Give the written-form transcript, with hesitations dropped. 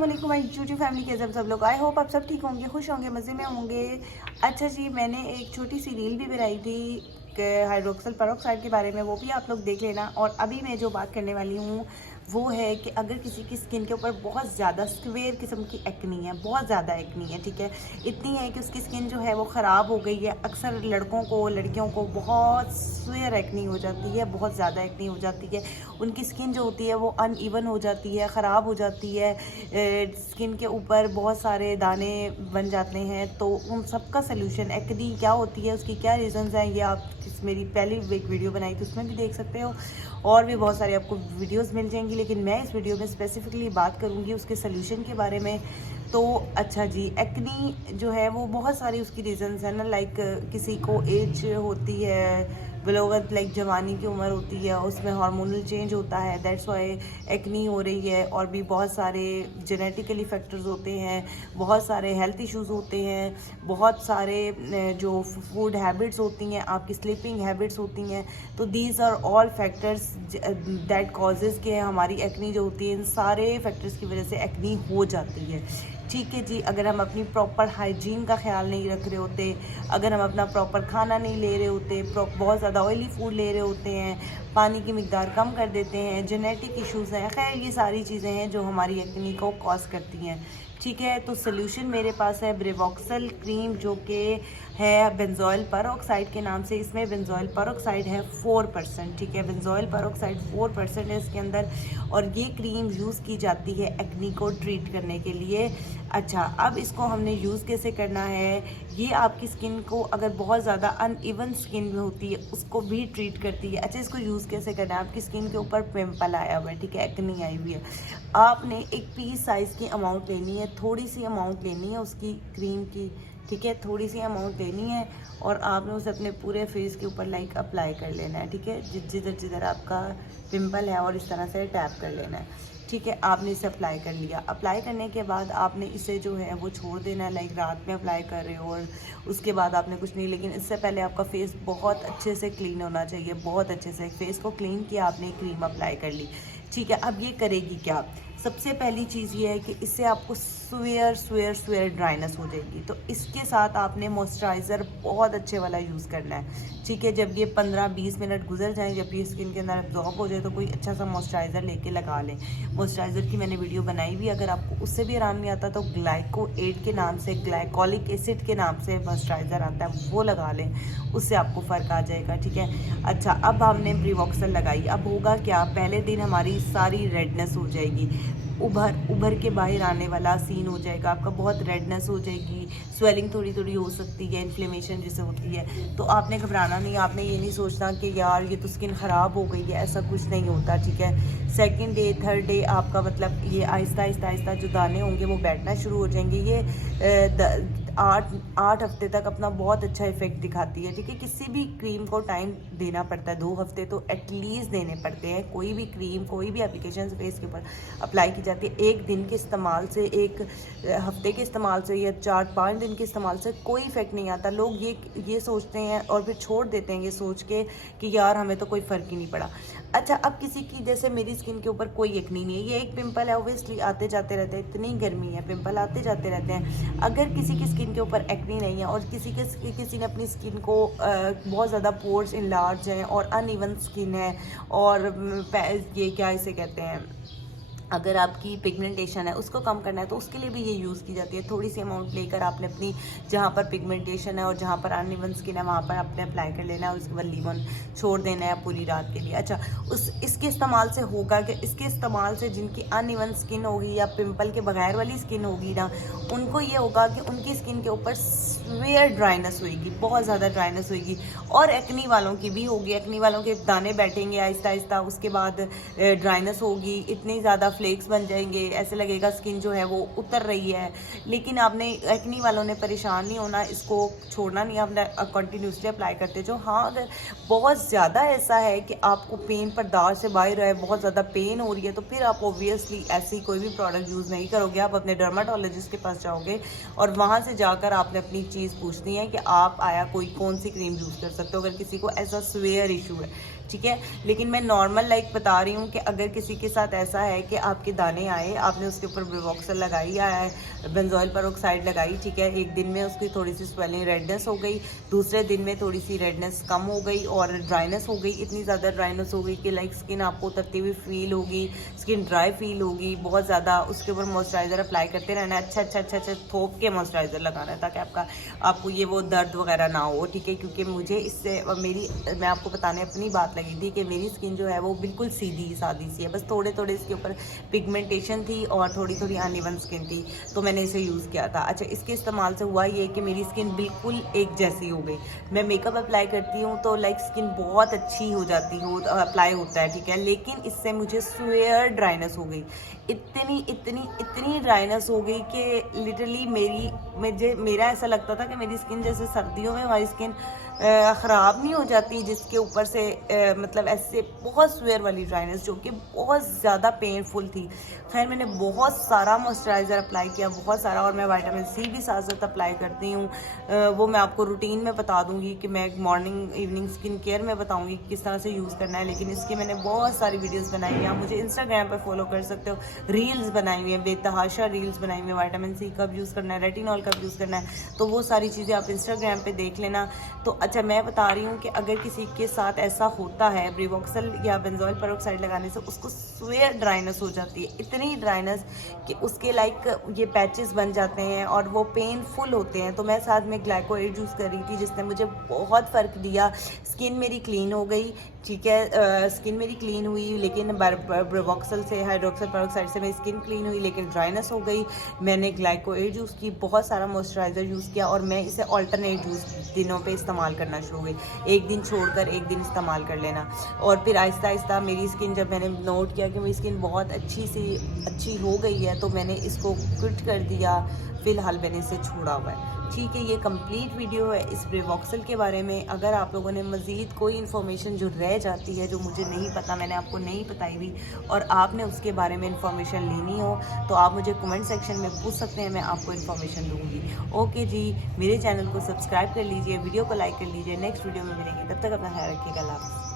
अस्सलाम वालेकुम my YouTube family, कैसे आप सब लोग। आई होप आप सब ठीक होंगे, खुश होंगे, मज़े में होंगे। अच्छा जी, मैंने एक छोटी सी रील भी बनाई थी हाइड्रोक्सल पेरोक्साइड के बारे में, वो भी आप लोग देख लेना। और अभी मैं जो बात करने वाली हूँ वो है कि अगर किसी की स्किन के ऊपर बहुत ज़्यादा स्क्वेयर किस्म की एक्नी है, बहुत ज़्यादा एक्नी है, ठीक है, इतनी है कि उसकी स्किन जो है वो ख़राब हो गई है। अक्सर लड़कों को, लड़कियों को बहुत स्क्वेयर एक्नी हो जाती है, बहुत ज़्यादा एक्नी हो जाती है। उनकी स्किन जो होती है वो अनइवन हो जाती है, ख़राब हो जाती है, स्किन के ऊपर बहुत सारे दाने बन जाते हैं। तो उन सब का सलूशन, एक्नी क्या होती है, उसकी क्या रीज़न्स हैं, ये आप मेरी पहली एक वीडियो बनाई थी उसमें भी देख सकते हो। और भी बहुत सारी आपको वीडियोस मिल जाएंगी, लेकिन मैं इस वीडियो में स्पेसिफिकली बात करूंगी उसके सलूशन के बारे में। तो अच्छा जी, एक्नी जो है वो बहुत सारी उसकी रीज़न्स हैं ना, लाइक किसी को एज होती है, बिलोगत लाइक जवानी की उम्र होती है, उसमें हार्मोनल चेंज होता है, दैट्स वाई एक्नी हो रही है। और भी बहुत सारे जेनेटिकली फैक्टर्स होते हैं, बहुत सारे हेल्थ इश्यूज होते हैं, बहुत सारे जो फूड हैबिट्स होती हैं, आपकी स्लीपिंग हैबिट्स होती हैं। तो these are all factors that causes के हमारी एक्नी जो होती है, इन सारे फैक्टर्स की वजह से एक्नी हो जाती है। ठीक है जी, अगर हम अपनी प्रॉपर हाइजीन का ख्याल नहीं रख रहे होते, अगर हम अपना प्रॉपर खाना नहीं ले रहे होते, बहुत ज़्यादा ऑयली फूड ले रहे होते हैं, पानी की मिकदार कम कर देते हैं, जेनेटिक इश्यूज़ हैं, खैर ये सारी चीज़ें हैं जो हमारी एक्नी को कॉज करती हैं। ठीक है, तो सोल्यूशन मेरे पास है ब्रेवॉक्सल क्रीम, जो कि है बेंजोइल पेरोक्साइड के नाम से। इसमें बेंजोइल पेरोक्साइड है 4%, ठीक है, बेंजोइल पेरोक्साइड 4% है इसके अंदर। और ये क्रीम यूज़ की जाती है एक्नी को ट्रीट करने के लिए। अच्छा, अब इसको हमने यूज़ कैसे करना है, ये आपकी स्किन को अगर बहुत ज़्यादा अनइवन स्किन में होती है उसको भी ट्रीट करती है। अच्छा, इसको यूज़ कैसे करना है, आपकी स्किन के ऊपर पिंपल आया हुआ है, ठीक है, एक्नी आई हुई है, आपने एक पीस साइज़ की अमाउंट लेनी है, थोड़ी सी अमाउंट लेनी है उसकी क्रीम की, ठीक है, थोड़ी सी अमाउंट लेनी है। और आपने उसे अपने पूरे फेस के ऊपर लाइक अप्लाई कर लेना है, ठीक है, जिधर जिधर आपका पिंपल है, और इस तरह से टैप कर लेना है। ठीक है, आपने इसे अप्लाई कर लिया। अप्लाई करने के बाद आपने इसे जो है वो छोड़ देना है, लाइक रात में अप्लाई कर रहे हो, और उसके बाद आपने कुछ नहीं, लेकिन इससे पहले आपका फेस बहुत अच्छे से क्लीन होना चाहिए, बहुत अच्छे से फेस को क्लीन किया आपने, क्रीम अप्लाई कर ली। ठीक है, अब ये करेगी क्या, सबसे पहली चीज़ ये है कि इससे आपको स्वेयर ड्राइनेस हो जाएगी। तो इसके साथ आपने मॉइस्चराइज़र बहुत अच्छे वाला यूज़ करना है। ठीक है, जब ये 15-20 मिनट गुजर जाएं, जब ये स्किन के अंदर अब्जॉर्ब हो जाए, तो कोई अच्छा सा मॉइस्चराइज़र लेके लगा लें। मॉइस्चराइज़र की मैंने वीडियो बनाई भी, अगर आपको उससे भी आराम नहीं आता तो ग्लाइको एड के नाम से, ग्लाइकोलिक एसिड के नाम से मॉइस्चराइज़र आता है, वो लगा लें, उससे आपको फ़र्क आ जाएगा। ठीक है, अच्छा, अब हमने ब्रेवॉक्सल लगाई, अब होगा क्या, पहले दिन हमारी सारी रेडनेस हो जाएगी, उभर के बाहर आने वाला सीन हो जाएगा आपका, बहुत रेडनेस हो जाएगी, स्वेलिंग थोड़ी थोड़ी हो सकती है, इन्फ्लेमेशन जैसे होती है। तो आपने घबराना नहीं, आपने ये नहीं सोचना कि यार ये तो स्किन ख़राब हो गई है, ऐसा कुछ नहीं होता। ठीक है, सेकंड डे, थर्ड डे आपका मतलब ये आहिस्ता आहिस्ता आहिस्ता जो दाने होंगे वो बैठना शुरू हो जाएंगे। ये 8 हफ्ते तक अपना बहुत अच्छा इफेक्ट दिखाती है। ठीक है, किसी भी क्रीम को टाइम देना पड़ता है, 2 हफ्ते तो एटलीस्ट देने पड़ते हैं। कोई भी क्रीम, कोई भी एप्लीकेशन फेस के ऊपर अप्लाई की जाती है, एक दिन के इस्तेमाल से, एक हफ्ते के इस्तेमाल से, या 4-5 दिन के इस्तेमाल से कोई इफेक्ट नहीं आता। लोग ये सोचते हैं और फिर छोड़ देते हैं ये सोच के कि यार हमें तो कोई फ़र्क ही नहीं पड़ा। अच्छा, अब किसी की, जैसे मेरी स्किन के ऊपर कोई एक्नी नहीं है, ये एक पिंपल है, ओब्वियसली आते जाते रहते हैं, इतनी गर्मी है, पिंपल आते जाते रहते हैं। अगर किसी की स्किन के ऊपर एक्नी नहीं है, और किसी ने अपनी स्किन को बहुत ज़्यादा पोर्स इनलार्ज हैं और अनइवन स्किन है, और ये क्या इसे कहते हैं, अगर आपकी पिगमेंटेशन है उसको कम करना है, तो उसके लिए भी ये यूज़ की जाती है। थोड़ी सी अमाउंट लेकर आपने अपनी, जहाँ पर पिगमेंटेशन है और जहाँ पर अनइवन स्किन है, वहाँ पर आपने अप्लाई कर लेना है, उसके बाद लीव ऑन छोड़ देना है पूरी रात के लिए। अच्छा, इसके इस्तेमाल से होगा कि, इसके इस्तेमाल से जिनकी अनइवन स्किन होगी या पिंपल के बगैर वाली स्किन होगी ना, उनको ये होगा कि उनकी स्किन के ऊपर स्वेयर ड्राइनेस होगी, बहुत ज़्यादा ड्राइनेस होगी। और एक्नी वालों की भी होगी, एक्नी वालों के दाने बैठेंगे आहिस्ता आहिस्ता, उसके बाद ड्राइनेस होगी, इतनी ज़्यादा फ्लेक्स बन जाएंगे, ऐसे लगेगा स्किन जो है वो उतर रही है। लेकिन आपने, एक्नी वालों ने परेशान नहीं होना, इसको छोड़ना नहीं, आपने कंटिन्यूसली अप्लाई करते जो। हाँ, अगर बहुत ज़्यादा ऐसा है कि आपको पेन बर्दाश्त से बाहर है, बहुत ज़्यादा पेन हो रही है, तो फिर आप ओब्वियसली ऐसी कोई भी प्रोडक्ट यूज़ नहीं करोगे, आप अपने डर्माटोलॉजिस्ट के पास जाओगे, और वहाँ से जाकर आपने अपनी चीज़ पूछनी है कि आप कौन सी क्रीम यूज़ कर सकते हो, अगर किसी को ऐसा स्वेयर इशू है। ठीक है। लेकिन मैं नॉर्मल लाइक बता रही हूँ कि अगर किसी के साथ ऐसा है कि आपके दाने आए, आपने उसके ऊपर ब्रिवॉक्सल लगाई या बेंजोइल पेरोक्साइड लगाई, ठीक है, एक दिन में उसकी थोड़ी सी स्वेलिंग रेडनेस हो गई, दूसरे दिन में थोड़ी सी रेडनेस कम हो गई और ड्राइनेस हो गई, इतनी ज़्यादा ड्राइनेस हो गई कि लाइक स्किन आपको उतरती हुई फील होगी, स्किन ड्राई फील होगी बहुत ज़्यादा। उसके ऊपर मॉइस्चराइज़र अप्लाई करते रहना है, अच्छा थोप के मॉइस्चराइज़र लगाना है ताकि आपको ये वो दर्द वगैरह ना हो, ठीक है। क्योंकि मुझे इससे मैं आपको बताने अपनी बात लगी थी कि मेरी स्किन जो है वो बिल्कुल सीधी सादी सी है, बस थोड़े थोड़े इसके ऊपर पिगमेंटेशन थी और थोड़ी थोड़ी अनइवन स्किन थी, तो मैंने इसे यूज़ किया था। अच्छा, इसके इस्तेमाल से हुआ ये कि मेरी स्किन बिल्कुल एक जैसी हो गई। मैं मेकअप अप्लाई करती हूँ तो लाइक स्किन बहुत अच्छी हो जाती हो अप्लाई होता है, ठीक है, लेकिन इससे मुझे स्वेयर ड्राइनेस हो गई, इतनी ड्राइनेस हो गई कि लिटरली मेरा ऐसा लगता था कि मेरी स्किन जैसे सर्दियों में हमारी स्किन ख़राब नहीं हो जाती, जिसके ऊपर से मतलब ऐसे बहुत स्वेयर वाली ड्राइनेस जो कि बहुत ज़्यादा पेनफुल थी। खैर, मैंने बहुत सारा मॉइस्चराइज़र अप्लाई किया, बहुत सारा, और मैं विटामिन सी भी साथ साथ अप्लाई करती हूँ। वो मैं आपको रूटीन में बता दूँगी कि मैं मॉर्निंग इवनिंग स्किन केयर में बताऊँगी किस तरह से यूज़ करना है, लेकिन इसकी मैंने बहुत सारी वीडियोज़ बनाई हैं। आप मुझे इंस्टाग्राम पर फॉलो कर सकते हो, रील्स बनाई हुई हैं, बेतहाशा रील्स बनाई हुई हैं, विटामिन सी कब यूज़ करना है, रेटिनॉल कब यूज़ करना है, तो वो सारी चीज़ें आप इंस्टाग्राम पर देख लेना। तो अच्छा, मैं बता रही हूँ कि अगर किसी के साथ ऐसा होता है ब्रिवॉक्सल या बेंजोइल पेरोक्साइड लगाने से उसको स्वेयर ड्राइनेस हो जाती है, इतनी ड्राइनेस कि उसके लाइक ये पैचेस बन जाते हैं और वो पेनफुल होते हैं। तो मैं साथ में ग्लाइकोएड यूज़ कर रही थी जिसने मुझे बहुत फ़र्क दिया, स्किन मेरी क्लीन हो गई, ठीक है, स्किन मेरी क्लीन हुई, लेकिन ब्रिवॉक्सल से, हाइड्रोक्सल पेरोक्साइड से मेरी स्किन क्लीन हुई लेकिन ड्राइनेस हो गई। मैंने ग्लाइकोएड यूज़ की, बहुत सारा मॉइस्चराइज़र यूज़ किया और मैं इसे अल्टरनेट दिनों पे इस्तेमाल करना शुरू हो गई, एक दिन छोड़कर एक दिन इस्तेमाल कर लेना। और फिर आहिस्ता आहिस्ता मेरी स्किन, जब मैंने नोट किया कि मेरी स्किन बहुत अच्छी हो गई है, तो मैंने इसको क्विट कर दिया। फ़िलहाल मैंने इसे छोड़ा हुआ है, ठीक है। ये कंप्लीट वीडियो है इस ब्रिवॉक्सल के बारे में। अगर आप लोगों ने मज़ीद कोई इन्फॉर्मेशन जो रह जाती है, जो मुझे नहीं पता, मैंने आपको नहीं बताई हुई, और आपने उसके बारे में इन्फॉर्मेशन लेनी हो, तो आप मुझे कमेंट सेक्शन में पूछ सकते हैं, मैं आपको इन्फॉर्मेशन दूँगी। ओके जी, मेरे चैनल को सब्सक्राइब कर लीजिए, वीडियो को लाइक कर लीजिए। नेक्स्ट वीडियो में मिलेंगे, तब तक अपना ख्याल रखिएगा। अल्लाह हाफ़िज़।